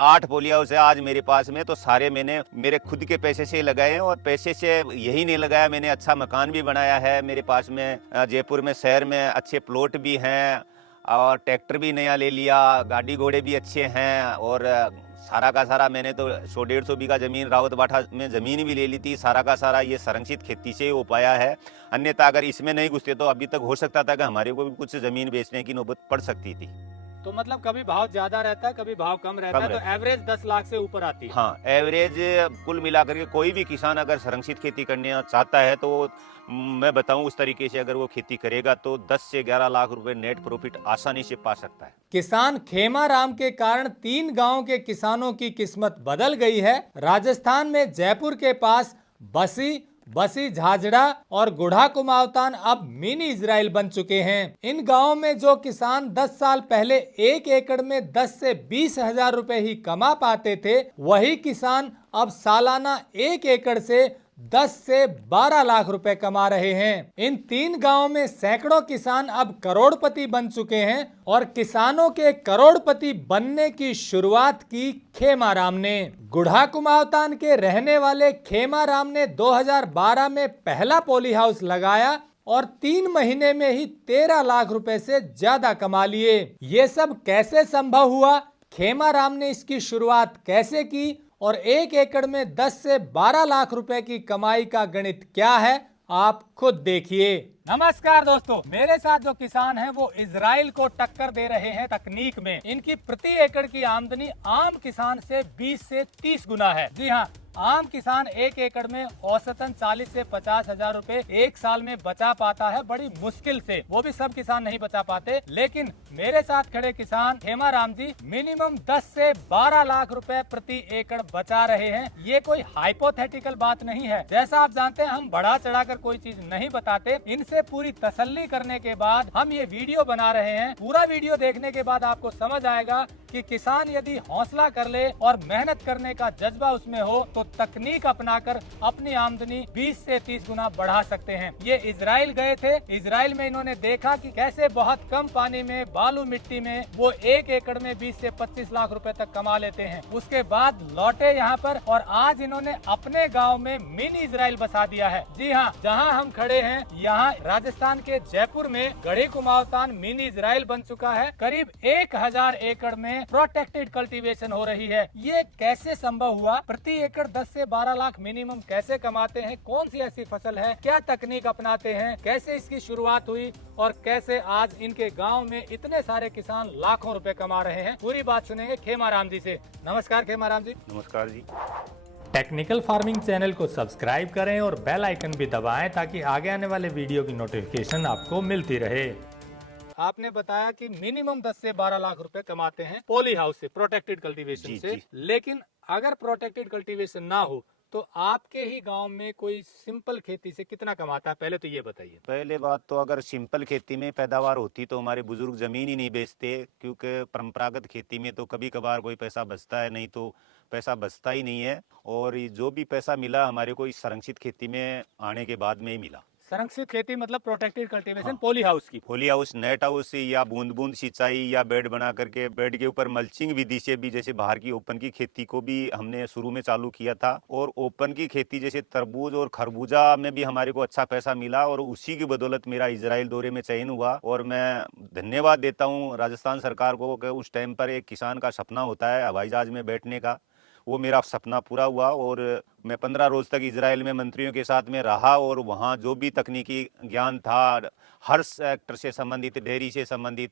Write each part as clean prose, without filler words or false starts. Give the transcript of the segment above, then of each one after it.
8 poly house है आज मेरे पास में, तो सारे मैंने मेरे खुद के पैसे से लगाए हैं। और पैसे से यही नहीं लगाया, मैंने अच्छा मकान भी बनाया है मेरे पास में। जयपुर में शहर में अच्छे प्लॉट भी हैं और ट्रैक्टर भी नया ले लिया, गाड़ी घोड़े भी अच्छे हैं। और सारा का सारा मैंने तो 100-150 बीघा जमीन रावत बाठा में ज़मीन भी ले ली थी। सारा का सारा ये संरक्षित खेती से ही हो पाया है। अन्यथा अगर इसमें नहीं घुसते तो अभी तक हो सकता था कि हमारे को भी कुछ ज़मीन बेचने की नौबत पड़ सकती थी। तो मतलब कभी भाव ज्यादा रहता है, कभी भाव कम रहता है, तो एवरेज 10 लाख से ऊपर आती है। हाँ, एवरेज कुल मिलाकर के कोई भी किसान अगर संरक्षित खेती करना चाहता है तो मैं बताऊं उस तरीके से अगर वो खेती करेगा तो 10 से 11 लाख रुपए नेट प्रॉफिट आसानी से पा सकता है। किसान खेमाराम के कारण 3 गांव के किसानों की किस्मत बदल गई है। राजस्थान में जयपुर के पास बसी झाझड़ा और गुढ़ा कुमावतान अब मिनी इजराइल बन चुके हैं। इन गांवों में जो किसान 10 साल पहले 1 एकड़ में 10 से 20 हजार रुपए ही कमा पाते थे, वही किसान अब सालाना 1 एकड़ से 10 से 12 लाख रुपए कमा रहे हैं। इन 3 गांवों में सैकड़ों किसान अब करोड़पति बन चुके हैं और किसानों के करोड़पति बनने की शुरुआत की खेमाराम ने। गुढ़ा कुमावतान के रहने वाले खेमाराम ने 2012 में पहला पॉली हाउस लगाया और 3 महीने में ही 13 लाख रुपए से ज्यादा कमा लिए। ये सब कैसे संभव हुआ, खेमाराम ने इसकी शुरुआत कैसे की और 1 एकड़ में 10 से 12 लाख रुपए की कमाई का गणित क्या है, आप खुद देखिए। नमस्कार दोस्तों, मेरे साथ जो किसान हैं वो इजराइल को टक्कर दे रहे हैं तकनीक में। इनकी प्रति एकड़ की आमदनी आम किसान से 20 से 30 गुना है। जी हाँ, आम किसान 1 एकड़ में औसतन 40 से 50 हजार रुपए एक साल में बचा पाता है, बड़ी मुश्किल से। वो भी सब किसान नहीं बचा पाते, लेकिन मेरे साथ खड़े किसान खेमाराम जी मिनिमम 10 से 12 लाख रुपए प्रति एकड़ बचा रहे हैं। ये कोई हाइपोथेटिकल बात नहीं है। जैसा आप जानते हैं, हम बढ़ा चढ़ाकर कोई चीज नहीं बताते। इनसे पूरी तसल्ली करने के बाद हम ये वीडियो बना रहे हैं। पूरा वीडियो देखने के बाद आपको समझ आएगा कि किसान यदि हौसला कर ले और मेहनत करने का जज्बा उसमें हो तो तकनीक अपनाकर अपनी आमदनी 20 से 30 गुना बढ़ा सकते हैं। ये इजराइल गए थे। इजराइल में इन्होंने देखा कि कैसे बहुत कम पानी में, बालू मिट्टी में वो 1 एकड़ में 20 से 25 लाख रुपए तक कमा लेते हैं। उसके बाद लौटे यहाँ पर और आज इन्होंने अपने गाँव में मिनी इजराइल बसा दिया है। जी हाँ, जहाँ हम खड़े हैं यहाँ राजस्थान के जयपुर में गढ़ी कुमावतान मिनी इजराइल बन चुका है। करीब 1000 एकड़ में प्रोटेक्टेड कल्टीवेशन हो रही है। ये कैसे संभव हुआ? प्रति एकड़ 10 से 12 लाख मिनिमम कैसे कमाते हैं? कौन सी ऐसी फसल है? क्या तकनीक अपनाते हैं? कैसे इसकी शुरुआत हुई और कैसे आज इनके गांव में इतने सारे किसान लाखों रुपए कमा रहे हैं? पूरी बात सुनेंगे खेमाराम जी से। नमस्कार खेमाराम जी। नमस्कार जी। टेक्निकल फार्मिंग चैनल को सब्सक्राइब करें और बेल आइकन भी दबाएं ताकि आगे आने वाले वीडियो की नोटिफिकेशन आपको मिलती रहे। आपने बताया कि मिनिमम 10 से 12 लाख रुपए कमाते हैं पॉली हाउस से, प्रोटेक्टेड कल्टीवेशन से। जी। लेकिन अगर प्रोटेक्टेड कल्टीवेशन ना हो तो आपके ही गांव में कोई सिंपल खेती से कितना कमाता है, पहले तो ये बताइए। पहले बात तो अगर सिंपल खेती में पैदावार होती तो हमारे बुजुर्ग जमीन ही नहीं बेचते, क्योंकि परंपरागत खेती में तो कभी कभार कोई पैसा बचता है, नहीं तो पैसा बचता ही नहीं है। और ये जो भी पैसा मिला हमारे को इस संरक्षित खेती में आने के बाद में ही मिला। संरक्षित खेती मतलब प्रोटेक्टेड कल्टीवेशन, हाँ। पॉली हाउस की। पॉली हाउस, नेट हाउस या बूंद बूंद सिंचाई या बेड बना करके बेड के ऊपर मल्चिंग विधि से भी, जैसे बाहर की ओपन की खेती को भी हमने शुरू में चालू किया था। और ओपन की खेती जैसे तरबूज और खरबूजा में भी हमारे को अच्छा पैसा मिला और उसी की बदौलत मेरा इजराइल दौरे में चयन हुआ। और मैं धन्यवाद देता हूँ राजस्थान सरकार को कि उस टाइम पर एक किसान का सपना होता है हवाई जहाज में बैठने का, वो मेरा सपना पूरा हुआ। और मैं 15 रोज तक इजराइल में मंत्रियों के साथ में रहा और वहाँ जो भी तकनीकी ज्ञान था, हर सेक्टर से संबंधित, डेयरी से संबंधित,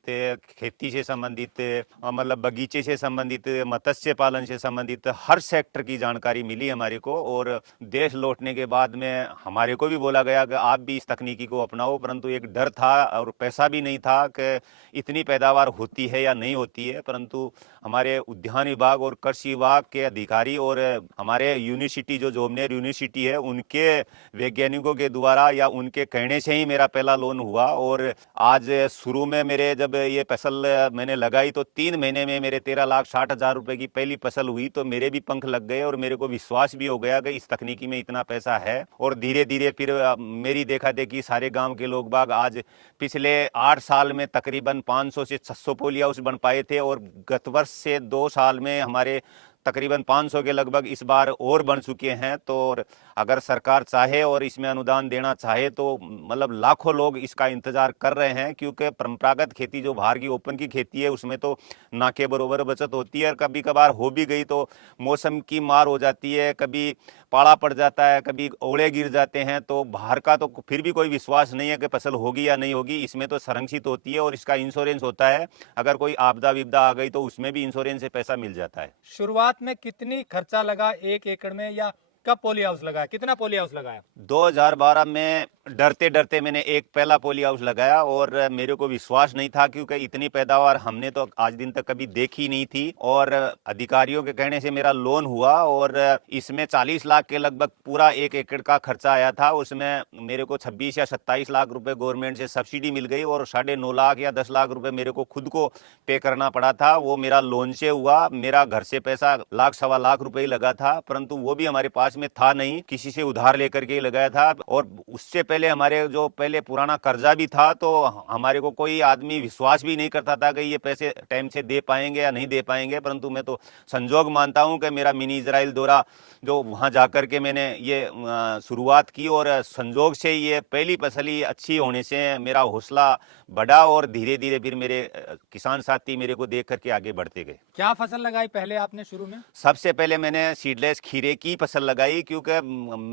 खेती से संबंधित, मतलब बगीचे से संबंधित, मत्स्य पालन से संबंधित हर सेक्टर की जानकारी मिली हमारे को। और देश लौटने के बाद में हमारे को भी बोला गया कि आप भी इस तकनीकी को अपनाओ, परंतु एक डर था और पैसा भी नहीं था कि इतनी पैदावार होती है या नहीं होती है। परंतु हमारे उद्यान विभाग और कृषि विभाग के अधिकारी और हमारे यूनिवर्सिटी जो जोबनेर यूनिवर्सिटी है उनके वैज्ञानिकों के द्वारा या उनके कहने से ही मेरा पहला लोन हुआ। और आज शुरू में मेरे जब ये फसल मैंने लगाई तो 3 महीने में मेरे 13,60,000 रुपए की पहली फसल हुई, तो मेरे भी पंख लग गए और मेरे को विश्वास भी हो गया कि इस तकनीकी में इतना पैसा है। और धीरे धीरे फिर मेरी देखा देखी सारे गांव के लोग बाग आज पिछले 8 साल में तकरीबन 500 से 600 पोली हाउस बन पाए थे, और गत वर्ष से 2 साल में हमारे तकरीबन 500 के लगभग इस बार और बन चुके हैं। तो अगर सरकार चाहे और इसमें अनुदान देना चाहे तो मतलब लाखों लोग इसका इंतजार कर रहे हैं, क्योंकि परंपरागत खेती जो बाहर की ओपन की खेती है उसमें तो ना के बरोबर बचत होती है, और कभी कभार हो भी गई तो मौसम की मार हो जाती है, कभी पाला पड़ जाता है, कभी ओले गिर जाते हैं। तो बाहर का तो फिर भी कोई विश्वास नहीं है कि फसल होगी या नहीं होगी, इसमें तो संरक्षित होती है और इसका इंश्योरेंस होता है। अगर कोई आपदा विपदा आ गई तो उसमें भी इंश्योरेंस से पैसा मिल जाता है। शुरुआत में कितनी खर्चा लगा 1 एकड़ में, या कब पोली हाउस लगाया, कितना पोली हाउस लगाया? 2012 में डरते डरते मैंने एक पहला पोली हाउस लगाया, और मेरे को विश्वास नहीं था क्योंकि इतनी पैदावार हमने तो आज दिन तक कभी देखी नहीं थी। और अधिकारियों के कहने से मेरा लोन हुआ, और इसमें 40 लाख के लगभग पूरा 1 एकड़ का खर्चा आया था। उसमें मेरे को 26 या 27 लाख रुपए गवर्नमेंट से सब्सिडी मिल गई, और 9.5 लाख या 10 लाख रुपए मेरे को खुद को पे करना पड़ा था। वो मेरा लोन से हुआ। मेरा घर से पैसा 1 लाख सवा लाख रुपए ही लगा था, परंतु वो भी हमारे पास में था नहीं, किसी से उधार लेकर के ही लगाया था। और उससे पहले हमारे जो पहले पुराना कर्जा भी था, तो हमारे को कोई आदमी विश्वास भी नहीं करता था कि ये पैसे टाइम से दे पाएंगे या नहीं दे पाएंगे। परंतु मैं तो संजोग मानता हूं कि मेरा मिनी इजराइल दौरा जो वहां जाकर के मैंने ये शुरुआत की, और संजोग से ये पहली फसल ही अच्छी होने से मेरा हौसला बढ़ा, और धीरे धीरे फिर मेरे किसान साथी मेरे को देख करके आगे बढ़ते गए। क्या फसल लगाई पहले आपने शुरू में? सबसे पहले मैंने सीडलेस खीरे की फसल लगाई, क्योंकि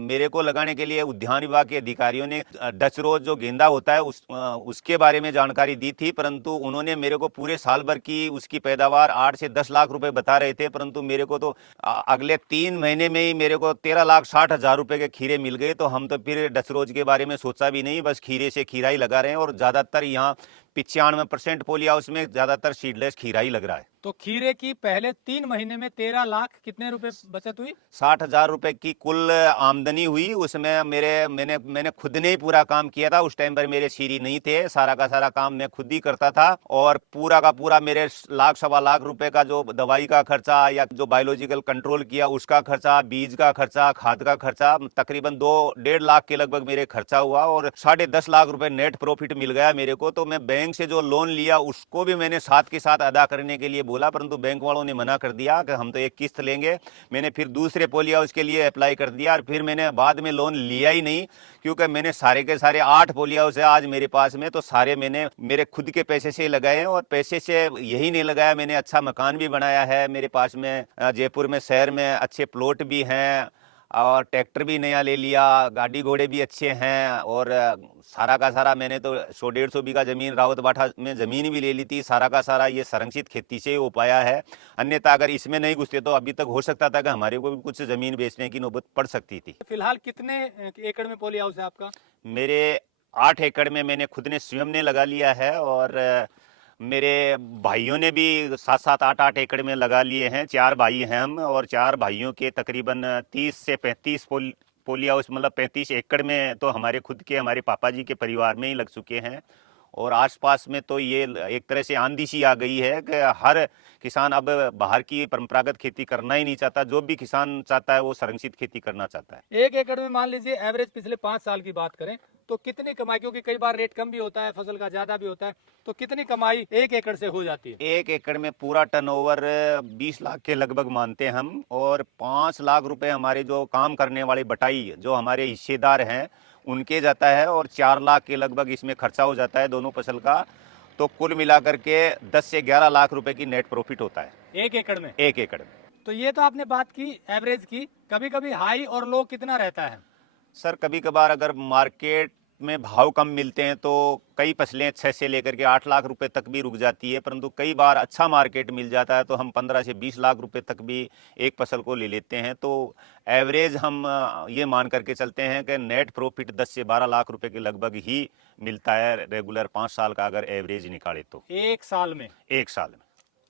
मेरे को लगाने के लिए उद्यान विभाग के अधिकारियों ने डच रोज जो गेंदा होता है उसके बारे में जानकारी दी थी, परंतु उन्होंने मेरे को पूरे साल भर की उसकी पैदावार 8 से 10 लाख रुपए बता रहे थे। परंतु मेरे को तो अगले 3 महीने में ही मेरे को 13,60,000 रुपए के खीरे मिल गए। तो हम तो फिर डच रोज के बारे में सोचा भी नहीं, बस खीरे से खीरा ही लगा रहे हैं, और ज्यादातर यहाँ 95% पोली हाउस में ज्यादातर सीडलेस खीरा ही लग रहा है। तो खीरे की पहले 3 महीने में 13 लाख कितने रुपए बचत हुई? 60,000 रुपए की कुल आमदनी हुई। उसमें मैंने खुद ने ही पूरा काम किया था। उस टाइम पर मेरे सीरी नहीं थे, सारा का सारा काम मैं खुद ही करता था, और पूरा का पूरा मेरे 1 सवा लाख रुपए का जो दवाई का खर्चा या जो बायोलॉजिकल कंट्रोल किया उसका खर्चा, बीज का खर्चा, खाद का खर्चा, तकरीबन 2-1.5 लाख के लगभग मेरे खर्चा हुआ, और 10.5 लाख रुपए नेट प्रॉफिट मिल गया मेरे को। तो मैं बैंक से जो लोन लिया उसको भी मैंने साथ के साथ अदा करने के लिए बोला, परंतु बैंक वालों ने मना कर दिया कि हम तो एक किस्त लेंगे। मैंने फिर दूसरे पोली हाउस के लिए अप्लाई कर दिया, और फिर मैंने बाद में लोन लिया ही नहीं, क्योंकि मैंने सारे के सारे 8 पोली हाउस है आज मेरे पास में, तो सारे मैंने मेरे खुद के पैसे से लगाए हैं। और पैसे से यही नहीं लगाया, मैंने अच्छा मकान भी बनाया है मेरे पास में, जयपुर में शहर में अच्छे प्लॉट भी हैं, और ट्रैक्टर भी नया ले लिया, गाड़ी घोड़े भी अच्छे हैं, और सारा का सारा मैंने तो 100-150 बीघा जमीन रावत बाठा में जमीन भी ले ली थी। सारा का सारा ये संरक्षित खेती से ही हो पाया है, अन्यथा अगर इसमें नहीं घुसते तो अभी तक हो सकता था कि हमारे को भी कुछ जमीन बेचने की नौबत पड़ सकती थी। फिलहाल कितने एकड़ में पोली हाउस है आपका? मेरे 8 एकड़ में मैंने खुद ने स्वयं ने लगा लिया है, और मेरे भाइयों ने भी 7-7, 8-8 एकड़ में लगा लिए हैं। 4 भाई हैं हम, और 4 भाइयों के तकरीबन 30 से 35 पोली हाउस, मतलब 35 एकड़ में तो हमारे खुद के, हमारे पापा जी के परिवार में ही लग चुके हैं। और आसपास में तो ये एक तरह से आंधी सी आ गई है कि हर किसान अब बाहर की परंपरागत खेती करना ही नहीं चाहता। जो भी किसान चाहता है वो संरक्षित खेती करना चाहता है। 1 एकड़ में मान लीजिए एवरेज पिछले 5 साल की बात करें तो कितनी कमाई, क्योंकि कई बार रेट कम भी होता है, फसल का ज्यादा भी होता है, तो कितनी कमाई 1 एकड़ से हो जाती है? 1 एकड़ में पूरा टर्नओवर 20 लाख के लगभग मानते हैं हम, और 5 लाख रुपए हमारे जो काम करने वाले बटाई जो हमारे हिस्सेदार हैं उनके जाता है, और 4 लाख के लगभग इसमें खर्चा हो जाता है दोनों फसल का। तो कुल मिलाकर के 10 से 11 लाख रुपए की नेट प्रॉफिट होता है 1 एकड़ में। 1 एकड़ में। तो ये तो आपने बात की एवरेज की, कभी कभी हाई और लो कितना रहता है? सर कभी कभार अगर मार्केट में भाव कम मिलते हैं तो कई फसलें 6 से लेकर के 8 लाख रुपए तक भी रुक जाती है, परंतु कई बार अच्छा मार्केट मिल जाता है तो हम 15 से 20 लाख रुपए तक भी एक फसल को ले लेते हैं। तो एवरेज हम ये मान करके चलते हैं कि नेट प्रॉफिट 10 से 12 लाख रुपए के लगभग ही मिलता है रेगुलर 5 साल का अगर एवरेज निकाले तो। 1 साल में? 1 साल में।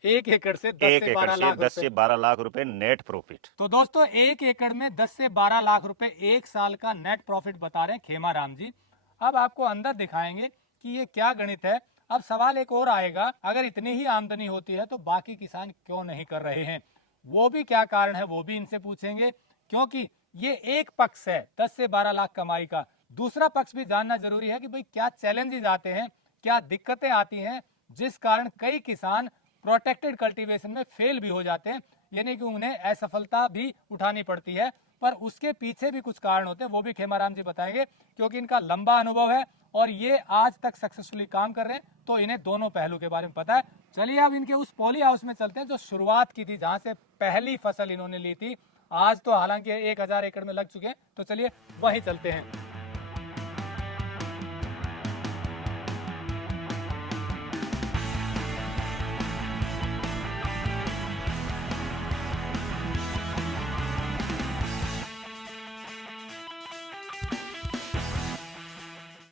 एक एकड़ से 10 एक से एकड़ 12 से लाख 10 से रुपए। 12 लाख रुपए नेट प्रॉफिट। तो दोस्तों एक एकड़ में 10 से 12 लाख रुपए एक साल का नेट प्रॉफिट बता रहे हैं खेमाराम जी। अब आपको अंदर दिखाएंगे कि ये क्या गणित है। अब सवाल एक और आएगा, अगर इतनी ही आमदनी होती है तो बाकी किसान क्यों नहीं कर रहे हैं, वो भी क्या कारण है वो भी इनसे पूछेंगे, क्योंकि ये एक पक्ष है 10 से 12 लाख कमाई का। दूसरा पक्ष भी जानना जरूरी है कि भाई क्या चैलेंजेस आते हैं, क्या दिक्कतें आती हैं, जिस कारण कई किसान प्रोटेक्टेड कल्टीवेशन में फेल भी हो जाते हैं, यानी कि उन्हें असफलता भी उठानी पड़ती है। पर उसके पीछे भी कुछ कारण होते हैं, वो भी खेमाराम जी बताएंगे, क्योंकि इनका लंबा अनुभव है और ये आज तक सक्सेसफुली काम कर रहे हैं, तो इन्हें दोनों पहलू के बारे में पता है। चलिए अब इनके उस पॉली हाउस में चलते हैं जो शुरुआत की थी, जहां से पहली फसल इन्होंने ली थी। आज तो हालांकि 1000 एकड़ में लग चुके हैं, तो चलिए वहीं चलते हैं।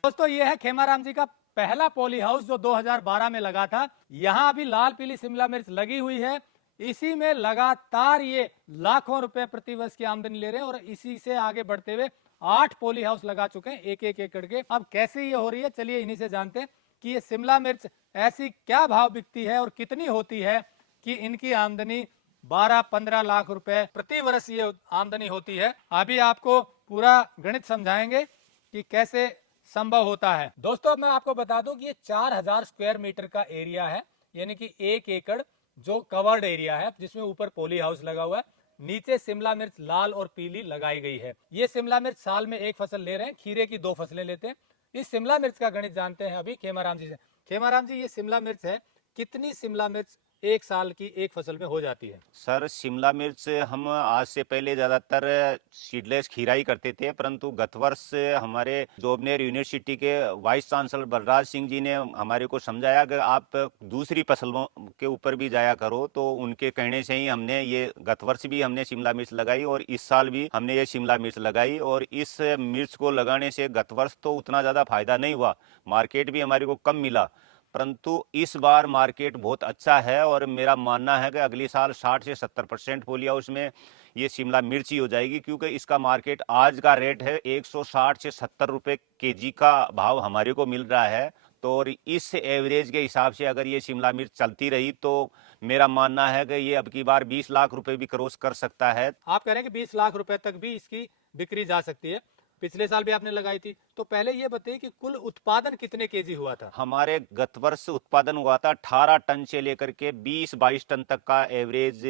दोस्तों ये है खेमाराम जी का पहला पॉली हाउस जो 2012 में लगा था। यहाँ अभी लाल पीली शिमला मिर्च लगी हुई है, इसी में लगातार ये लाखों रुपए प्रति वर्ष की आमदनी ले रहे हैं और इसी से आगे बढ़ते हुए 8 पॉली हाउस लगा चुके हैं एक एक एकड़ के। अब कैसे ये हो रही है, चलिए इन्हीं से जानते हैं कि ये शिमला मिर्च ऐसी क्या भाव बिकती है और कितनी होती है कि इनकी आमदनी 12-15 लाख रुपए प्रति वर्ष ये आमदनी होती है। अभी आपको पूरा गणित समझाएंगे कि कैसे संभव होता है। दोस्तों मैं आपको बता दूं कि ये 4000 स्क्वायर मीटर का एरिया है, यानी कि 1 एकड़ जो कवर्ड एरिया है, जिसमें ऊपर पॉली हाउस लगा हुआ है, नीचे शिमला मिर्च लाल और पीली लगाई गई है। ये शिमला मिर्च साल में एक फसल ले रहे हैं, खीरे की 2 फसलें लेते हैं। इस शिमला मिर्च का गणित जानते हैं अभी खेमाराम जी से। खेमाराम जी ये शिमला मिर्च है, कितनी शिमला मिर्च एक साल की एक फसल में हो जाती है? सर शिमला मिर्च हम आज से पहले ज़्यादातर सीडलेस खीरा ही करते थे, परंतु गत वर्ष हमारे जोबनेर यूनिवर्सिटी के वाइस चांसलर बलराज सिंह जी ने हमारे को समझाया कि आप दूसरी फसलों के ऊपर भी जाया करो, तो उनके कहने से ही हमने ये गत वर्ष भी हमने शिमला मिर्च लगाई और इस साल भी हमने ये शिमला मिर्च लगाई। और इस मिर्च को लगाने से गत वर्ष तो उतना ज़्यादा फायदा नहीं हुआ, मार्केट भी हमारे को कम मिला, परंतु इस बार मार्केट बहुत अच्छा है और मेरा मानना है कि अगले साल 60 से 70% पॉली हाउस में ये शिमला मिर्च ही हो जाएगी, क्योंकि इसका मार्केट आज का रेट है 160 से 70 रुपए केजी का भाव हमारे को मिल रहा है। तो और इस एवरेज के हिसाब से अगर ये शिमला मिर्च चलती रही तो मेरा मानना है कि ये अब की बार 20 लाख रुपए भी क्रॉस कर सकता है। आप कह रहे हैं कि 20 लाख रुपए तक भी इसकी बिक्री जा सकती है। पिछले साल भी आपने लगाई थी, तो पहले ये बताइए कि कुल उत्पादन कितने केजी हुआ था? हमारे गत वर्ष उत्पादन हुआ था 18 टन से लेकर के 20-22 टन तक का एवरेज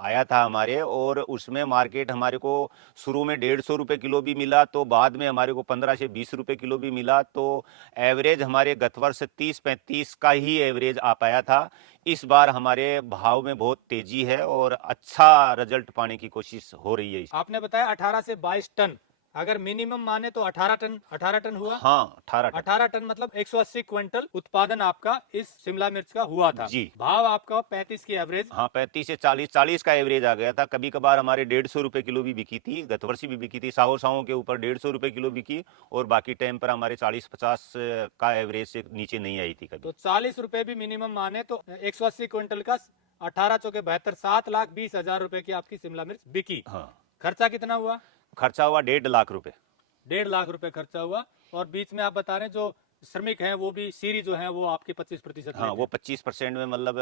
आया था हमारे, और उसमें मार्केट हमारे को शुरू में 150 रुपए किलो भी मिला, तो बाद में हमारे को 15 से 20 रुपए किलो भी मिला, तो एवरेज हमारे गत वर्ष 30-35 का ही एवरेज आ पाया था। इस बार हमारे भाव में बहुत तेजी है और अच्छा रिजल्ट पाने की कोशिश हो रही है। आपने बताया 18 से 22 टन, अगर मिनिमम माने तो 18 टन हुआ। हाँ 18 टन। 18 टन मतलब 180 क्विंटल उत्पादन आपका इस शिमला मिर्च का हुआ था जी। भाव आपका 35 की एवरेज। हाँ 35 से 40 का एवरेज आ गया था। कभी कभार हमारे 150 रुपए किलो भी बिकी थी, गत वर्ष भी बिकी थी, सावों के ऊपर 150 रुपए किलो बिकी, और बाकी टाइम पर हमारे 40-50 का एवरेज से नीचे नहीं आई थी कभी। तो 40 रुपए भी मिनिमम माने तो 180 क्विंटल का 18 चौके 72, 7,20,000 रुपए की आपकी शिमला मिर्च बिकी। हाँ। खर्चा कितना हुआ? खर्चा हुआ 1.5 लाख रुपए। 1.5 लाख रुपए खर्चा हुआ, और बीच में आप बता रहे हैं जो श्रमिक हैं वो भी सीरी जो है वो आपके 25% हाँ वो 25% में मतलब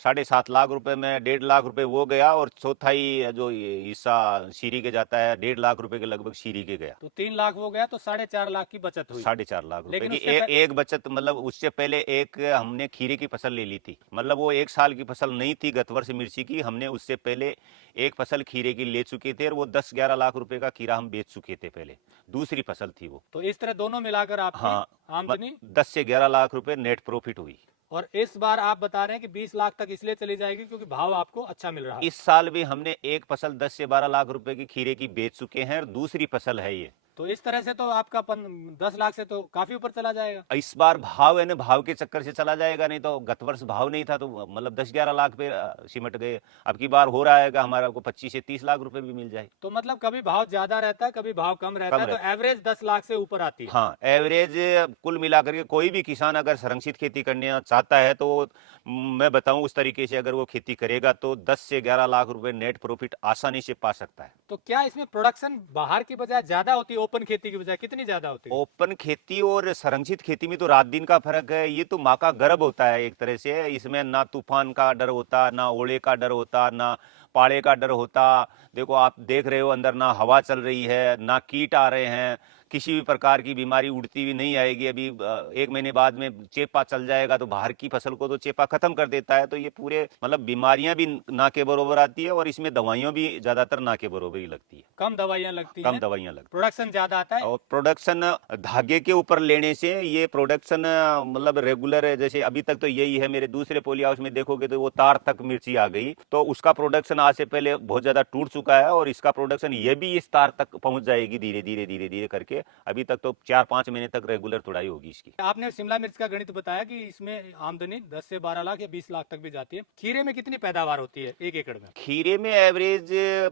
7.5 लाख रुपए में 1.5 लाख रुपए वो गया, और चौथाई जो हिस्सा शीरी के जाता है 1.5 लाख रुपए के लगभग शीरी के गया। तो 3 लाख वो गया, तो 4.5 लाख की बचत हुई। 4.5 लाख रुपए लेकिन की उससे एक बचत, मतलब उससे पहले एक हमने खीरे की फसल ले ली थी, मतलब वो 1 साल की फसल नहीं थी गत वर्ष मिर्ची की, हमने उससे पहले एक फसल खीरे की ले चुके थे और वो 10-11 लाख रुपए का खीरा हम बेच चुके थे पहले, दूसरी फसल थी वो। तो इस तरह दोनों मिलाकर आपकी हाँ आमदनी 10 से 11 लाख रुपए नेट प्रॉफिट हुई। और इस बार आप बता रहे हैं कि 20 लाख तक इसलिए चली जाएगी क्योंकि भाव आपको अच्छा मिल रहा है। इस साल भी हमने एक फसल 10 से 12 लाख रुपए की खीरे की बेच चुके हैं और दूसरी फसल है ये। तो इस तरह से तो आपका 10 लाख से तो काफी ऊपर चला जाएगा। इस बार भाव है ना, भाव के चक्कर से चला जाएगा, नहीं तो गत वर्ष भाव नहीं था तो मतलब 10-11 लाख पे सिमट गए। अब की बार हो रहा है कि हमारा को 25 से 30 लाख रुपए भी मिल जाए। तो मतलब कभी भाव ज्यादा रहता है, कभी भाव कम रहता कम है, तो एवरेज 10 लाख से ऊपर आती है। हाँ, एवरेज कुल मिलाकर के कोई भी किसान अगर संरक्षित खेती करना चाहता है तो मैं बताऊं उस तरीके से अगर वो खेती करेगा तो 10 से 11 लाख रुपए नेट प्रॉफिट आसानी से पा सकता है। तो क्या इसमें प्रोडक्शन बाहर की बजाय ज्यादा होती है, ओपन खेती की बजाय कितनी ज्यादा होती है? ओपन खेती और संरक्षित खेती में तो रात दिन का फर्क है। ये तो माँ का गर्भ होता है एक तरह से। इसमें ना तूफान का डर होता, ना ओले का डर होता, ना पाले का डर होता। देखो आप देख रहे हो अंदर ना हवा चल रही है, ना कीट आ रहे हैं, किसी भी प्रकार की बीमारी उड़ती हुई नहीं आएगी। अभी 1 महीने बाद में चेपा चल जाएगा तो बाहर की फसल को तो चेपा खत्म कर देता है। तो ये पूरे मतलब बीमारियां भी ना के बरोबर आती है और इसमें दवाइयां भी ज्यादातर ना के बरोबर ही लगती है। कम दवाइयां लगती कम हैं, दवाइयां लगती प्रोडक्शन ज्यादा आता है। और प्रोडक्शन धागे के ऊपर लेने से ये प्रोडक्शन मतलब रेगुलर है। जैसे अभी तक तो यही है, मेरे दूसरे पोली हाउस में देखोगे तो वो तार तक मिर्ची आ गई, तो उसका प्रोडक्शन आज से पहले बहुत ज्यादा टूट चुका है और इसका प्रोडक्शन ये भी इस तार तक पहुंच जाएगी धीरे धीरे धीरे धीरे करके। अभी तक तो 4-5 महीने तक रेगुलर तुड़ाई होगी इसकी। आपने शिमला मिर्च का गणित बताया कि इसमें आमदनी 10 से 12 लाख या 20 लाख तक भी जाती है। खीरे में कितनी पैदावार होती है 1 एकड़ में? खीरे में एवरेज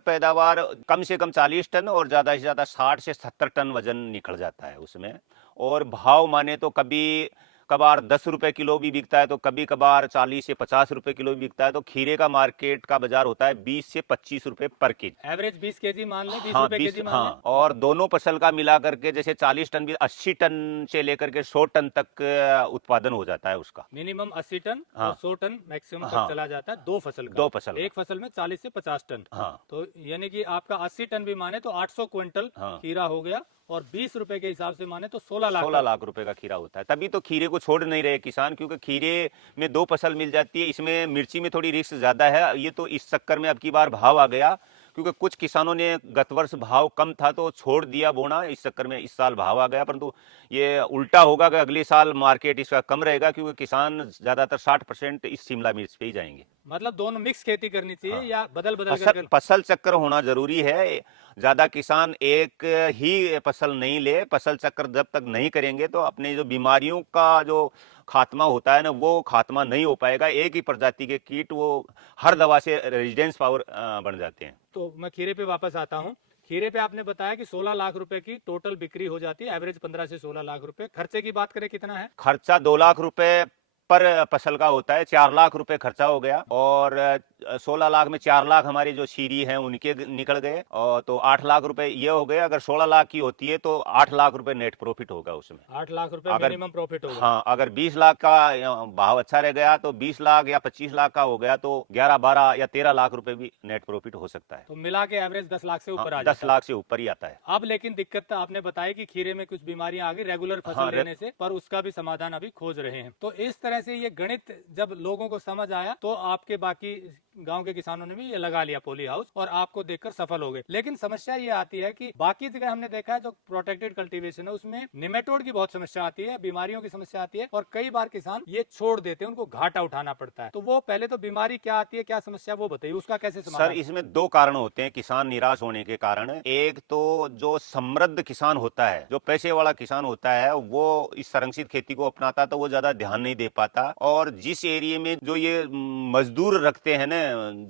पैदावार कम से कम 40 टन और ज्यादा से ज्यादा 60 से 70 टन वजन निकल जाता है उसमें। और भाव माने तो कभी कभार 10 रुपए किलो भी बिकता है, तो कभी कभार 40 से 50 रुपए किलो भी बिकता है। तो खीरे का मार्केट का बाजार होता है 20 से 25 रुपए पर केजी। एवरेज 20 केजी मान लें, 20 हाँ रुपए 20, केजी मान हाँ। लें। और दोनों फसल का मिला करके जैसे 40 टन भी 80 टन से लेकर के 100 टन तक उत्पादन हो जाता है उसका। मिनिमम 80 टन हाँ। और 100 टन मैक्सिमम तक हाँ। चला जाता है दो फसल का। दो फसल का। एक फसल में 40 से 50 टन। हाँ। तो यानी कि आपका 80 टन भी माने तो 800 क्विंटल हाँ। खीरा हो गया, और 20 रुपए के हिसाब से माने तो 16 लाख 16 लाख रुपए का खीरा होता है। तभी तो खीरे को छोड़ नहीं रहे किसान, क्योंकि खीरे में 2 फसल मिल जाती है। इसमें मिर्ची में थोड़ी रिस्क ज्यादा है। ये तो इस चक्कर में अब की बार भाव आ गया, क्योंकि कुछ किसानों ने गत वर्ष भाव कम था तो छोड़ दिया बोना, इस चक्कर में इस साल भाव आ गया। परंतु ये उल्टा होगा कि अगले साल मार्केट इसका कम रहेगा, क्योंकि किसान ज्यादातर 60% इस शिमला मिर्च पे ही जाएंगे। मतलब दोनों मिक्स खेती करनी चाहिए। हाँ। या बदल बदल फसल कर? फसल चक्र होना जरूरी है। ज्यादा किसान एक ही फसल नहीं ले, फसल चक्र जब तक नहीं करेंगे तो अपने जो बीमारियों का जो खात्मा होता है ना, वो खात्मा नहीं हो पाएगा। एक ही प्रजाति के कीट वो हर दवा से रेजिस्टेंस पावर बन जाते हैं। तो मैं खीरे पे वापस आता हूँ। खीरे पे आपने बताया कि 16 लाख रुपए की टोटल बिक्री हो जाती है, एवरेज 15 से 16 लाख रुपए। खर्चे की बात करें कितना है? खर्चा 2 लाख रुपए पर फसल का होता है, 4 लाख रुपए खर्चा हो गया। और 16 लाख में 4 लाख हमारी जो शीरी हैं उनके निकल गए, और तो 8 लाख रुपए ये हो गए। अगर 16 लाख की होती है तो 8 लाख रुपए नेट प्रॉफिट होगा उसमें। 8 लाख रुपए अगर मिनिमम प्रॉफिट होगा। हाँ, अगर 20 लाख का भाव अच्छा रह गया तो 20 लाख या 25 लाख का हो गया तो 11, 12 या 13 लाख रुपए भी नेट प्रॉफिट हो सकता है। तो मिला के एवरेज 10 लाख से ऊपर आ 10 जाता है। लाख से ऊपर ही आता है। अब लेकिन दिक्कत आपने बताई कि खीरे में कुछ बीमारियां आ गई रेगुलर फसल हाँ, लेने से, पर उसका भी समाधान अभी खोज रहे हैं। तो इस तरह से ये गणित जब लोगों को समझ आया तो आपके बाकी गांव के किसानों ने भी ये लगा लिया पॉली हाउस, और आपको देखकर सफल हो गए। लेकिन समस्या ये आती है कि बाकी जगह हमने देखा है जो प्रोटेक्टेड कल्टीवेशन है उसमें निमेटोड की बहुत समस्या आती है, बीमारियों की समस्या आती है, और कई बार किसान ये छोड़ देते हैं, उनको घाटा उठाना पड़ता है। तो वो पहले तो बीमारी क्या आती है, क्या समस्या, वो बताइए, उसका कैसे सर समाधान? इसमें 2 कारण होते हैं किसान निराश होने के कारण। एक तो जो समृद्ध किसान होता है, जो पैसे वाला किसान होता है, वो इस संरक्षित खेती को अपनाता तो वो ज्यादा ध्यान नहीं दे पाता। और जिस एरिया में जो ये मजदूर रखते हैं ना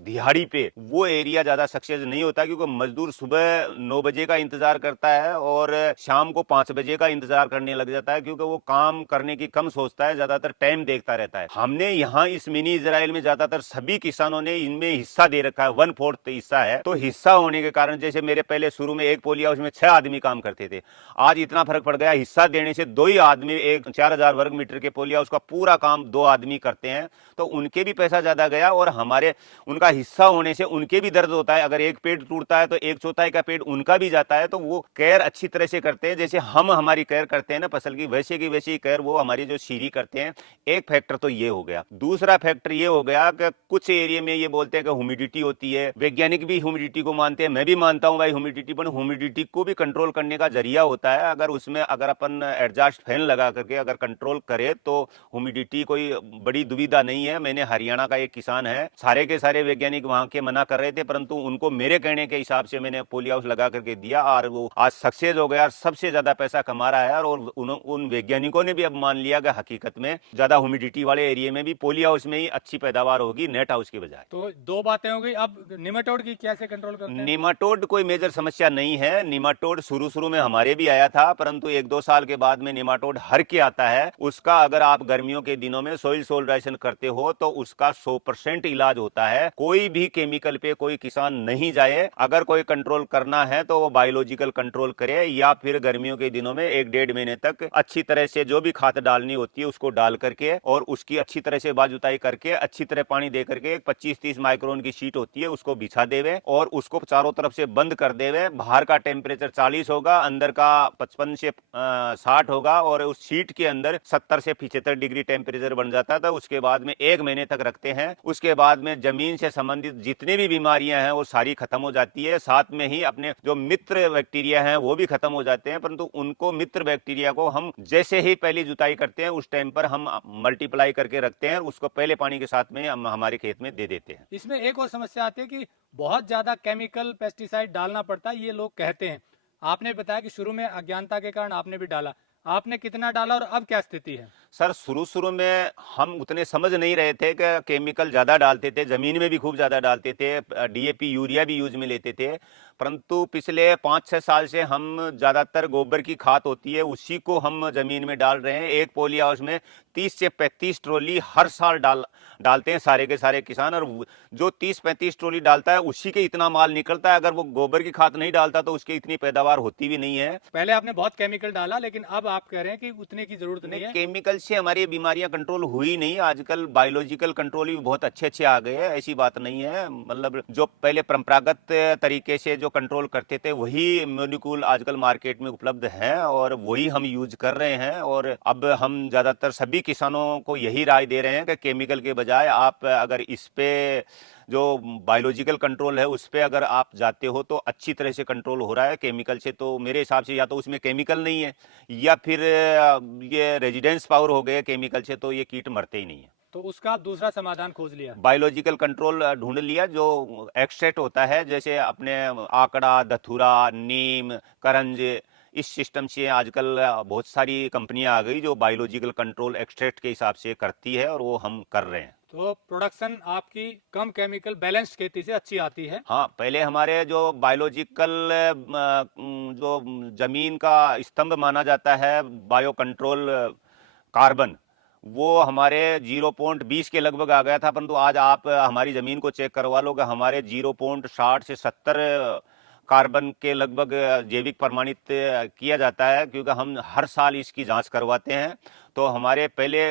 दिहाड़ी पे, वो एरिया ज्यादा सक्सेस नहीं होता, क्योंकि मजदूर सुबह 9 बजे का इंतजार करता है और शाम को 5 बजे का इंतजार करने लग जाता है, क्योंकि वो काम करने की कम सोचता है, ज्यादातर टाइम देखता रहता है। हमने यहाँ इस मिनी इजराइल में ज्यादातर सभी किसानों ने इनमें हिस्सा दे रखा है, 1/4 हिस्सा है। तो हिस्सा होने के कारण जैसे मेरे पहले शुरू में एक पोली हाउस में 6 आदमी काम करते थे, आज इतना फर्क पड़ गया, हिस्सा देने से 2 ही आदमी एक 4000 वर्ग मीटर के पोली हाउस का पूरा काम 2 आदमी करते हैं। तो उनके भी पैसा ज्यादा गया, और हमारे उनका हिस्सा होने से उनके भी दर्द होता है। अगर एक पेड़ टूटता है तो 1/4 का पेड़ उनका भी जाता है। तो वो केयर अच्छी तरह से करते हैं, जैसे हम हमारी केयर करते हैं ना फसल की, वैसे की वैसी केयर वो हमारी जो शीरी करते हैं। एक फैक्टर तो ये हो गया। दूसरा फैक्टर ये हो गया कि कुछ एरिया में ये बोलते हैं कि ह्यूमिडिटी होती है, वैज्ञानिक भी ह्यूमिडिटी को मानते हैं, मैं भी मानता हूं भाई ह्यूमिडिटी, पर ह्यूमिडिटी को भी कंट्रोल करने का जरिया होता है। अगर उसमें अगर अपन एडजस्ट फैन लगा करके अगर कंट्रोल करे तो ह्यूमिडिटी कोई बड़ी दुविधा नहीं है। मैंने हरियाणा का एक किसान है, सारे के सारे वैज्ञानिक वहाँ के मना कर रहे थे, परंतु उनको मेरे कहने के हिसाब से मैंने पोली हाउस लगा करके दिया और वो आज सक्सेस हो गया और सबसे ज्यादा पैसा कमा रहा है। और उन वैज्ञानिकों ने भी अब मान लिया कि हकीकत में ज्यादा ह्यूमिडिटी वाले एरिया में भी पोली हाउस में ही अच्छी पैदावार होगी नेट हाउस की बजाय। तो दो बातें हो गई। अब निमेटोड की कैसे कंट्रोल करते हैं? निमाटोड कोई मेजर समस्या नहीं है। निमाटोड शुरू में हमारे भी आया था, परंतु 1-2 साल के बाद में निमाटोड हर के आता है। उसका अगर आप गर्मियों के दिनों में सोइल सोल्यूशन करते हो तो उसका 100% इलाज होता है। कोई भी केमिकल पे कोई किसान नहीं जाए। अगर कोई कंट्रोल करना है तो वो बायोलॉजिकल कंट्रोल करे, या फिर गर्मियों के दिनों में 1-1.5 महीने तक अच्छी तरह से जो भी खाद डालनी होती है उसको डाल करके और उसकी अच्छी तरह से बाजुताई करके अच्छी तरह पानी दे करके 25-30 माइक्रोन की शीट होती है उसको बिछा देवे और उसको चारों तरफ से बंद कर देवे। बाहर का टेम्परेचर 40 होगा, अंदर का 55 से 60 होगा और उस शीट के अंदर 70 से 75 डिग्री टेम्परेचर बन जाता था। उसके बाद में 1 महीने तक रखते हैं। उसके बाद में जमीन से संबंधित जितनी भी बीमारियां हैं वो सारी खत्म हो जाती है। साथ में ही अपने जो मित्र बैक्टीरिया हैं वो भी खत्म हो जाते हैं, परंतु उनको मित्र बैक्टीरिया को हम जैसे ही पहली जुताई करते हैं उस टाइम पर हम मल्टीप्लाई करके रखते हैं, उसको पहले पानी के साथ में हम हमारे खेत में दे देते हैं। इसमें एक और समस्या आती है कि बहुत ज्यादा केमिकल पेस्टिसाइड डालना पड़ता है, ये लोग कहते हैं। आपने बताया कि शुरू में अज्ञानता के कारण आपने भी डाला। आपने कितना डाला और अब क्या स्थिति है? सर शुरू में हम उतने समझ नहीं रहे थे कि केमिकल ज़्यादा डालते थे, ज़मीन में भी खूब ज़्यादा डालते थे, डीएपी यूरिया भी यूज में लेते थे। परंतु पिछले 5-6 साल से हम ज़्यादातर गोबर की खाद होती है उसी को हम ज़मीन में डाल रहे हैं। एक पोली हाउस में 30 से 35 ट्रॉली हर साल डालते हैं सारे के सारे किसान, और जो 30-35 ट्रॉली डालता है उसी के इतना माल निकलता है। अगर वो गोबर की खाद नहीं डालता तो उसकी इतनी पैदावार होती भी नहीं है। पहले आपने बहुत केमिकल डाला, लेकिन अब आप कह रहे हैं कि उतने की जरूरत नहीं है। केमिकल से हमारी बीमारियां कंट्रोल हुई नहीं। आजकल बायोलॉजिकल कंट्रोल भी बहुत अच्छे आ गए हैं, ऐसी बात नहीं है। मतलब जो पहले परंपरागत तरीके से जो कंट्रोल करते थे वही मोलिक्यूल आजकल मार्केट में उपलब्ध है और वही हम यूज कर रहे हैं। और अब हम ज्यादातर सभी किसानों को यही राय दे रहे हैं कि केमिकल के बजाय आप अगर इस पे जो बायोलॉजिकल कंट्रोल है उस पे अगर आप जाते हो तो अच्छी तरह से कंट्रोल हो रहा है। केमिकल से तो मेरे हिसाब से या तो उसमें केमिकल नहीं है या फिर ये रेजिडेंस पावर हो गए केमिकल से, तो ये कीट मरते ही नहीं है। तो उसका आप दूसरा समाधान खोज लिया? बायोलॉजिकल कंट्रोल ढूंढ लिया, जो एक्सट्रैक्ट होता है जैसे अपने आकड़ा, धतूरा, नीम, करंज, इस सिस्टम से आजकल बहुत सारी कंपनियां आ गई जो बायोलॉजिकल कंट्रोल एक्सट्रैक्ट के हिसाब से करती है और वो हम कर रहे हैं। तो प्रोडक्शन आपकी कम केमिकल बैलेंस्ड खेती से अच्छी आती है? हाँ, पहले हमारे जो बायोलॉजिकल जो जमीन का स्तंभ माना जाता है बायो कंट्रोल कार्बन, वो हमारे 0.20 के लगभग आ गया था, परंतु आज आप हमारी ज़मीन को चेक करवा लोगे हमारे 0.60 से 70 कार्बन के लगभग जैविक प्रमाणित किया जाता है, क्योंकि हम हर साल इसकी जांच करवाते हैं। तो हमारे पहले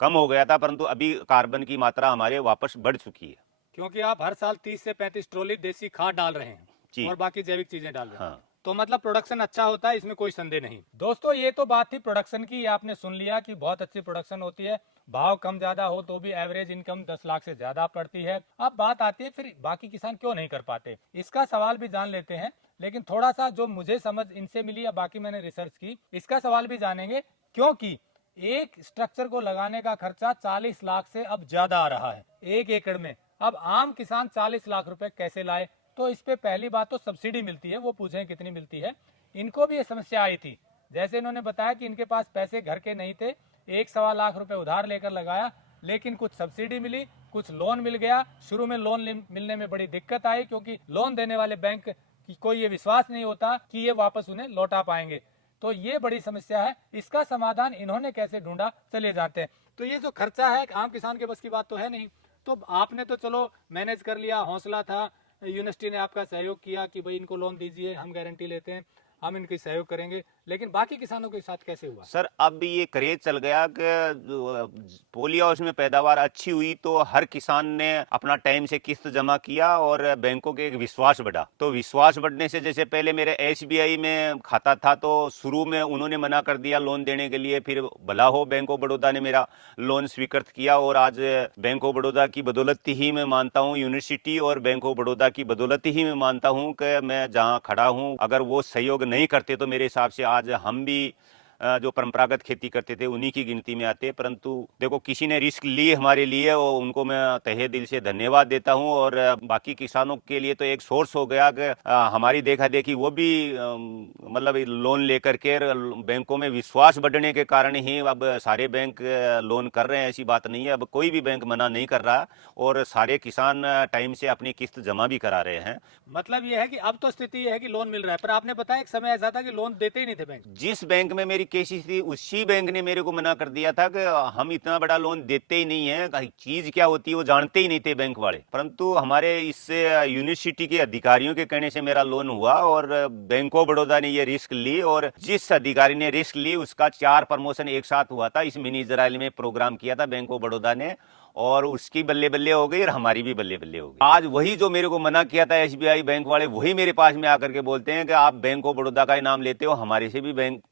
कम हो गया था, परंतु अभी कार्बन की मात्रा हमारे वापस बढ़ चुकी है। क्योंकि आप हर साल 30 से 35 ट्रॉली देसी खाद डाल रहे जी। हैं और बाकी जैविक चीजें डाल रहे हैं। हाँ। तो मतलब प्रोडक्शन अच्छा होता है, इसमें कोई संदेह नहीं। दोस्तों, ये तो बात थी प्रोडक्शन की। आपने सुन लिया कि बहुत अच्छी प्रोडक्शन होती है, भाव कम ज्यादा हो तो भी एवरेज इनकम 10 लाख से ज्यादा पड़ती है। अब बात आती है फिर बाकी किसान क्यों नहीं कर पाते, इसका सवाल भी जान लेते हैं। लेकिन थोड़ा सा जो मुझे समझ इनसे मिली या बाकी मैंने रिसर्च की, इसका सवाल भी जानेंगे। क्योंकि एक स्ट्रक्चर को लगाने का खर्चा 40 लाख से अब ज्यादा आ रहा है 1 एकड़ में। अब आम किसान 40 लाख रुपए कैसे लाए? तो इस पे पहली बात तो सब्सिडी मिलती है, वो पूछें कितनी मिलती है। इनको भी ये समस्या आई थी, जैसे इन्होंने बताया कि इनके पास पैसे घर के नहीं थे, 1-1.25 लाख रुपए उधार लेकर लगाया, लेकिन कुछ सब्सिडी मिली, कुछ लोन मिल गया। शुरू में लोन मिलने में बड़ी दिक्कत आई, क्योंकि लोन देने वाले बैंक की कोई ये विश्वास नहीं होता कि ये वापस उन्हें लौटा पाएंगे। तो ये बड़ी समस्या है। इसका समाधान इन्होंने कैसे ढूंढा, चलिए जानते हैं। तो ये जो खर्चा है आम किसान के बस की बात तो है नहीं, तो आपने तो चलो मैनेज कर लिया, हौसला था, यूनिवर्सिटी ने आपका सहयोग किया कि भाई इनको लोन दीजिए, हम गारंटी लेते हैं, हम इनकी सहयोग करेंगे। लेकिन बाकी किसानों के साथ कैसे हुआ? सर अब ये क्रेज चल गया कि पोली हाउस में पैदावार अच्छी हुई तो हर किसान ने अपना टाइम से किस्त जमा किया और बैंकों के एक विश्वास बढ़ा। तो विश्वास बढ़ने से जैसे पहले मेरे एसबीआई में खाता था तो शुरू में उन्होंने मना कर दिया लोन देने के लिए, फिर भला हो बैंक ऑफ बड़ौदा ने मेरा लोन स्वीकृत किया और आज बैंक ऑफ बड़ौदा की बदौलत ही मैं मानता हूँ, यूनिवर्सिटी और बैंक ऑफ बड़ौदा की बदौलत ही मैं मानता हूँ कि मैं जहाँ खड़ा हूँ। अगर वो सहयोग नहीं करते तो मेरे हिसाब से आज हम भी जो परंपरागत खेती करते थे उन्हीं की गिनती में आते हैं। परंतु देखो किसी ने रिस्क ली हमारे लिए और उनको मैं तहे दिल से धन्यवाद देता हूँ। और बाकी किसानों के लिए तो एक सोर्स हो गया कि हमारी देखा देखी वो भी मतलब लोन लेकर के बैंकों में विश्वास बढ़ने के कारण ही अब सारे बैंक लोन कर रहे हैं। ऐसी बात नहीं है, अब कोई भी बैंक मना नहीं कर रहा और सारे किसान टाइम से अपनी किस्त जमा भी करा रहे हैं। मतलब ये है कि अब तो स्थिति ये है कि लोन मिल रहा है, पर आपने बताया एक समय ऐसा था कि लोन देते ही नहीं थे बैंक। जिस बैंक में मेरी केसी थी उसी बैंक ने मेरे को मना कर दिया था कि हम इतना बड़ा लोन देते ही नहीं है, चीज क्या होती है वो जानते ही नहीं थे बैंक वाले। परंतु हमारे इससे यूनिवर्सिटी के अधिकारियों के कहने से मेरा लोन हुआ और बैंक ऑफ बड़ौदा ने ये रिस्क ली और जिस अधिकारी ने रिस्क ली उसका 4 प्रमोशन एक साथ हुआ था। इस मिनी इजराइल में प्रोग्राम किया था बैंक ऑफ बड़ौदा ने और उसकी बल्ले बल्ले हो गई और हमारी भी बल्ले बल्ले हो गई। आज वही जो मेरे को मना किया था एसबीआई बैंक वाले, वही मेरे पास में आकर के बोलते हैं कि आप बैंक ऑफ बड़ौदा का ही नाम लेते हो, हमारे से भी बैंक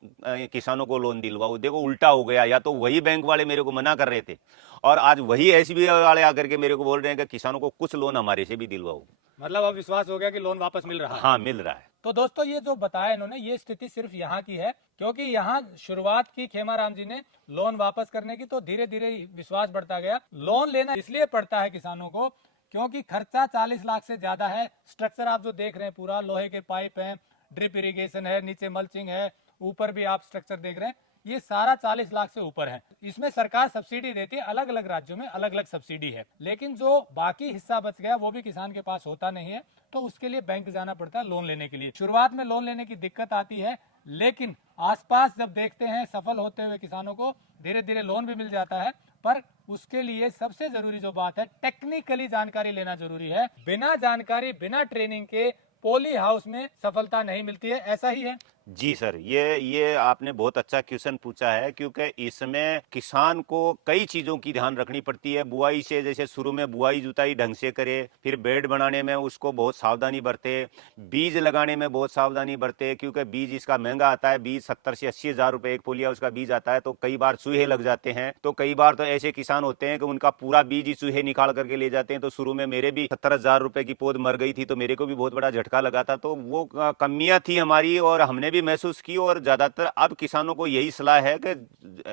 किसानों को लोन दिलवाओ। देखो उल्टा हो गया, या तो वही बैंक वाले मेरे को मना कर रहे थे और आज वही एसबीआई वाले आकर के मेरे को बोल रहे हैं कि किसानों को कुछ लोन हमारे से भी दिलवाओ। मतलब अब विश्वास हो गया कि लोन वापस मिल रहा है। हाँ, मिल रहा है। तो दोस्तों ये जो बताया इन्होंने, ये स्थिति सिर्फ यहाँ की है, क्योंकि यहाँ शुरुआत की खेमाराम जी ने लोन वापस करने की, तो धीरे धीरे विश्वास बढ़ता गया। लोन लेना इसलिए पड़ता है किसानों को क्योंकि खर्चा 40 लाख से ज्यादा है। स्ट्रक्चर आप जो देख रहे हैं पूरा लोहे के पाइप हैं, ड्रिप इरिगेशन है, नीचे मल्चिंग है, ऊपर भी आप स्ट्रक्चर देख रहे हैं, ये सारा 40 लाख से ऊपर है। इसमें सरकार सब्सिडी देती है, अलग अलग राज्यों में अलग अलग सब्सिडी है, लेकिन जो बाकी हिस्सा बच गया वो भी किसान के पास होता नहीं है, तो उसके लिए बैंक जाना पड़ता है लोन लेने के लिए। शुरुआत में लोन लेने की दिक्कत आती है, लेकिन आसपास जब देखते हैं सफल होते हुए किसानों को, धीरे धीरे लोन भी मिल जाता है। पर उसके लिए सबसे जरूरी जो बात है, टेक्निकली जानकारी लेना जरूरी है। बिना जानकारी, बिना ट्रेनिंग के पॉली हाउस में सफलता नहीं मिलती है, ऐसा ही है। जी सर, ये आपने बहुत अच्छा क्वेश्चन पूछा है, क्योंकि इसमें किसान को कई चीज़ों की ध्यान रखनी पड़ती है। बुआई से, जैसे शुरू में बुआई जुताई ढंग से करे, फिर बेड बनाने में उसको बहुत सावधानी बरते, बीज लगाने में बहुत सावधानी बरते, क्योंकि बीज इसका महंगा आता है। बीज 70 से 80 हज़ार रुपये एक पोलिया उसका बीज आता है, तो कई बार चूहे लग जाते हैं। तो कई बार तो ऐसे किसान होते हैं कि उनका पूरा बीज ही चूहे निकाल करके ले जाते हैं। तो शुरू में मेरे भी 70,000 रुपये की पौध मर गई थी, तो मेरे को भी बहुत बड़ा झटका लगा था। तो वो कमियां थी हमारी और हमने भी महसूस की। और ज्यादातर अब किसानों को यही सलाह है कि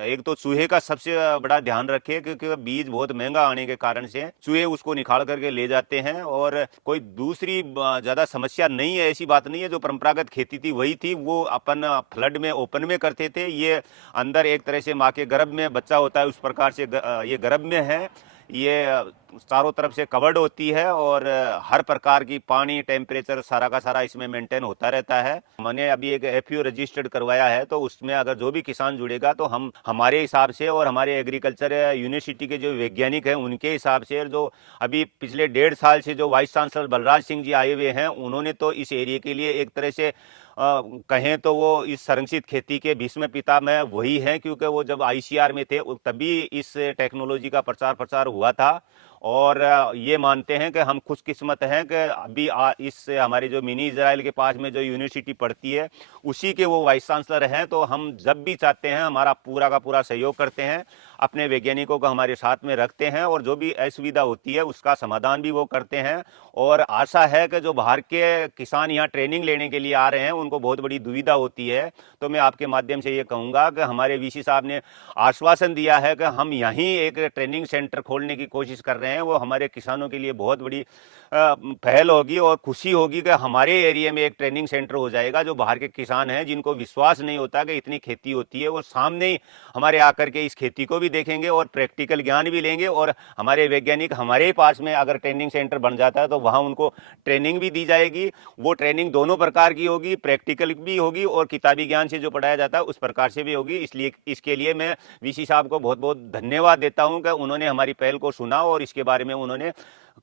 एक तो चूहे का सबसे बड़ा ध्यान रखे, क्योंकि बीज बहुत महंगा आने के कारण से चूहे उसको निकाल करके ले जाते हैं। और कोई दूसरी ज्यादा समस्या नहीं है, ऐसी बात नहीं है। जो परंपरागत खेती थी वही थी, वो अपन फ्लड में ओपन में करते थे। ये अंदर एक तरह से माँ के गर्भ में बच्चा होता है, उस प्रकार से ये गर्भ में है। ये चारों तरफ से कवर्ड होती है और हर प्रकार की पानी, टेम्परेचर सारा का सारा इसमें मेंटेन होता रहता है। मैंने अभी एक एफपीओ रजिस्टर्ड करवाया है, तो उसमें अगर जो भी किसान जुड़ेगा तो हम हमारे हिसाब से और हमारे एग्रीकल्चर यूनिवर्सिटी के जो वैज्ञानिक हैं उनके हिसाब से, जो अभी पिछले 1.5 साल से जो वाइस चांसलर बलराज सिंह जी आए हुए हैं, उन्होंने तो इस एरिया के लिए एक तरह से कहें तो वो इस संरक्षित खेती के भीष्म पितामह वही हैं, क्योंकि वो जब आईसीआर में थे तभी इस टेक्नोलॉजी का प्रचार हुआ था। और ये मानते हैं कि हम खुशकिस्मत हैं कि अभी इस हमारे जो मिनी इजराइल के पास में जो यूनिवर्सिटी पढ़ती है उसी के वो वाइस चांसलर हैं। तो हम जब भी चाहते हैं हमारा पूरा का पूरा सहयोग करते हैं, अपने वैज्ञानिकों को हमारे साथ में रखते हैं और जो भी असुविधा होती है उसका समाधान भी वो करते हैं। और आशा है कि जो बाहर के किसान यहाँ ट्रेनिंग लेने के लिए आ रहे हैं उनको बहुत बड़ी दुविधा होती है, तो मैं आपके माध्यम से ये कहूँगा कि हमारे वीसी साहब ने आश्वासन दिया है कि हम यहीं एक ट्रेनिंग सेंटर खोलने की कोशिश कर रहे हैं। वो हमारे किसानों के लिए बहुत बड़ी पहल होगी और खुशी होगी कि हमारे एरिया में एक ट्रेनिंग सेंटर हो जाएगा। जो बाहर के किसान हैं जिनको विश्वास नहीं होता कि इतनी खेती होती है, वो सामने ही हमारे आकर के इस खेती को भी देखेंगे और प्रैक्टिकल ज्ञान भी लेंगे। और हमारे वैज्ञानिक हमारे ही पास में अगर ट्रेनिंग सेंटर बन जाता है तो वहाँ उनको ट्रेनिंग भी दी जाएगी। वो ट्रेनिंग दोनों प्रकार की होगी, प्रैक्टिकल भी होगी और किताबी ज्ञान से जो पढ़ाया जाता है उस प्रकार से भी होगी। इसलिए इसके लिए मैं वीसी साहब को बहुत बहुत धन्यवाद देता हूं कि उन्होंने हमारी पहल को सुना और इसके बारे में उन्होंने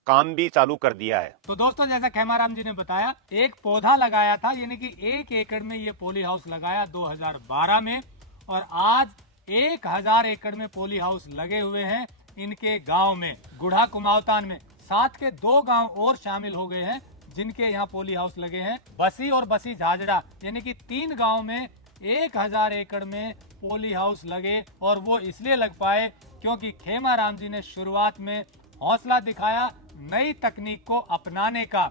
काम भी चालू कर दिया है। तो दोस्तों, जैसा खेमाराम जी ने बताया, एक पौधा लगाया था, यानी कि 1 एकड़ में ये पॉली हाउस लगाया 2012 में, और आज 1000 एकड़ में पॉली हाउस लगे हुए हैं इनके गांव में, गुढ़ा कुमावतान में। साथ के 2 गांव और शामिल हो गए हैं जिनके यहाँ पॉली हाउस लगे हैं, बसी और बसी झाजड़ा, यानी कि 3 गांव में 1000 एकड़ में पॉली हाउस लगे। और वो इसलिए लग पाए क्योंकि खेमाराम जी ने शुरुआत में हौसला दिखाया, नई तकनीक को अपनाने का।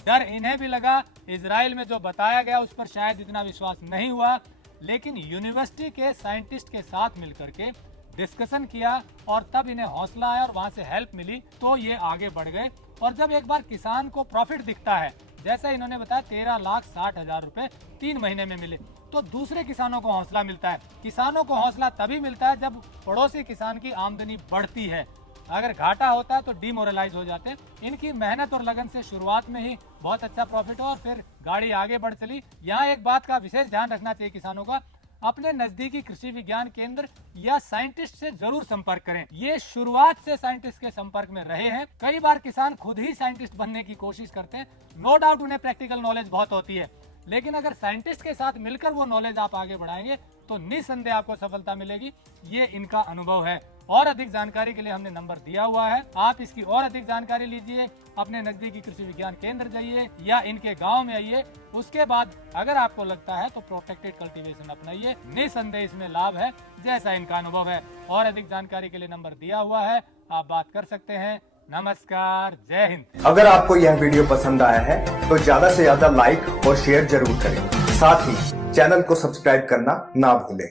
डर इन्हें भी लगा, इजराइल में जो बताया गया उस पर शायद इतना विश्वास नहीं हुआ, लेकिन यूनिवर्सिटी के साइंटिस्ट के साथ मिलकर के डिस्कशन किया और तब इन्हें हौसला आया और वहां से हेल्प मिली तो ये आगे बढ़ गए। और जब एक बार किसान को प्रॉफिट दिखता है, जैसा इन्होंने बताया 13,60,000 रुपए 3 महीने में मिले, तो दूसरे किसानों को हौसला मिलता है। किसानों को हौसला तभी मिलता है जब पड़ोसी किसान की आमदनी बढ़ती है। अगर घाटा होता है तो डिमोरलाइज हो जाते हैं। इनकी मेहनत और लगन से शुरुआत में ही बहुत अच्छा प्रॉफिट हुआ और फिर गाड़ी आगे बढ़ चली। यहाँ एक बात का विशेष ध्यान रखना चाहिए किसानों का, अपने नजदीकी कृषि विज्ञान केंद्र या साइंटिस्ट से जरूर संपर्क करें। ये शुरुआत से साइंटिस्ट के संपर्क में रहे हैं। कई बार किसान खुद ही साइंटिस्ट बनने की कोशिश करते हैं। नो डाउट उन्हें प्रैक्टिकल नॉलेज बहुत होती है, लेकिन अगर साइंटिस्ट के साथ मिलकर वो नॉलेज आप आगे बढ़ाएंगे तो निस्संदेह आपको सफलता मिलेगी। ये इनका अनुभव है। और अधिक जानकारी के लिए हमने नंबर दिया हुआ है, आप इसकी और अधिक जानकारी लीजिए। अपने नजदीकी कृषि विज्ञान केंद्र जाइए या इनके गांव में आइए। उसके बाद अगर आपको लगता है तो प्रोटेक्टेड कल्टीवेशन अपनाइए। निस्संदेह इसमें लाभ है जैसा इनका अनुभव है। और अधिक जानकारी के लिए नंबर दिया हुआ है, आप बात कर सकते हैं। नमस्कार, जय हिंद। अगर आपको यह वीडियो पसंद आया है तो ज्यादा से ज्यादा लाइक और शेयर जरूर करें। साथ ही चैनल को सब्सक्राइब करना ना भूलें।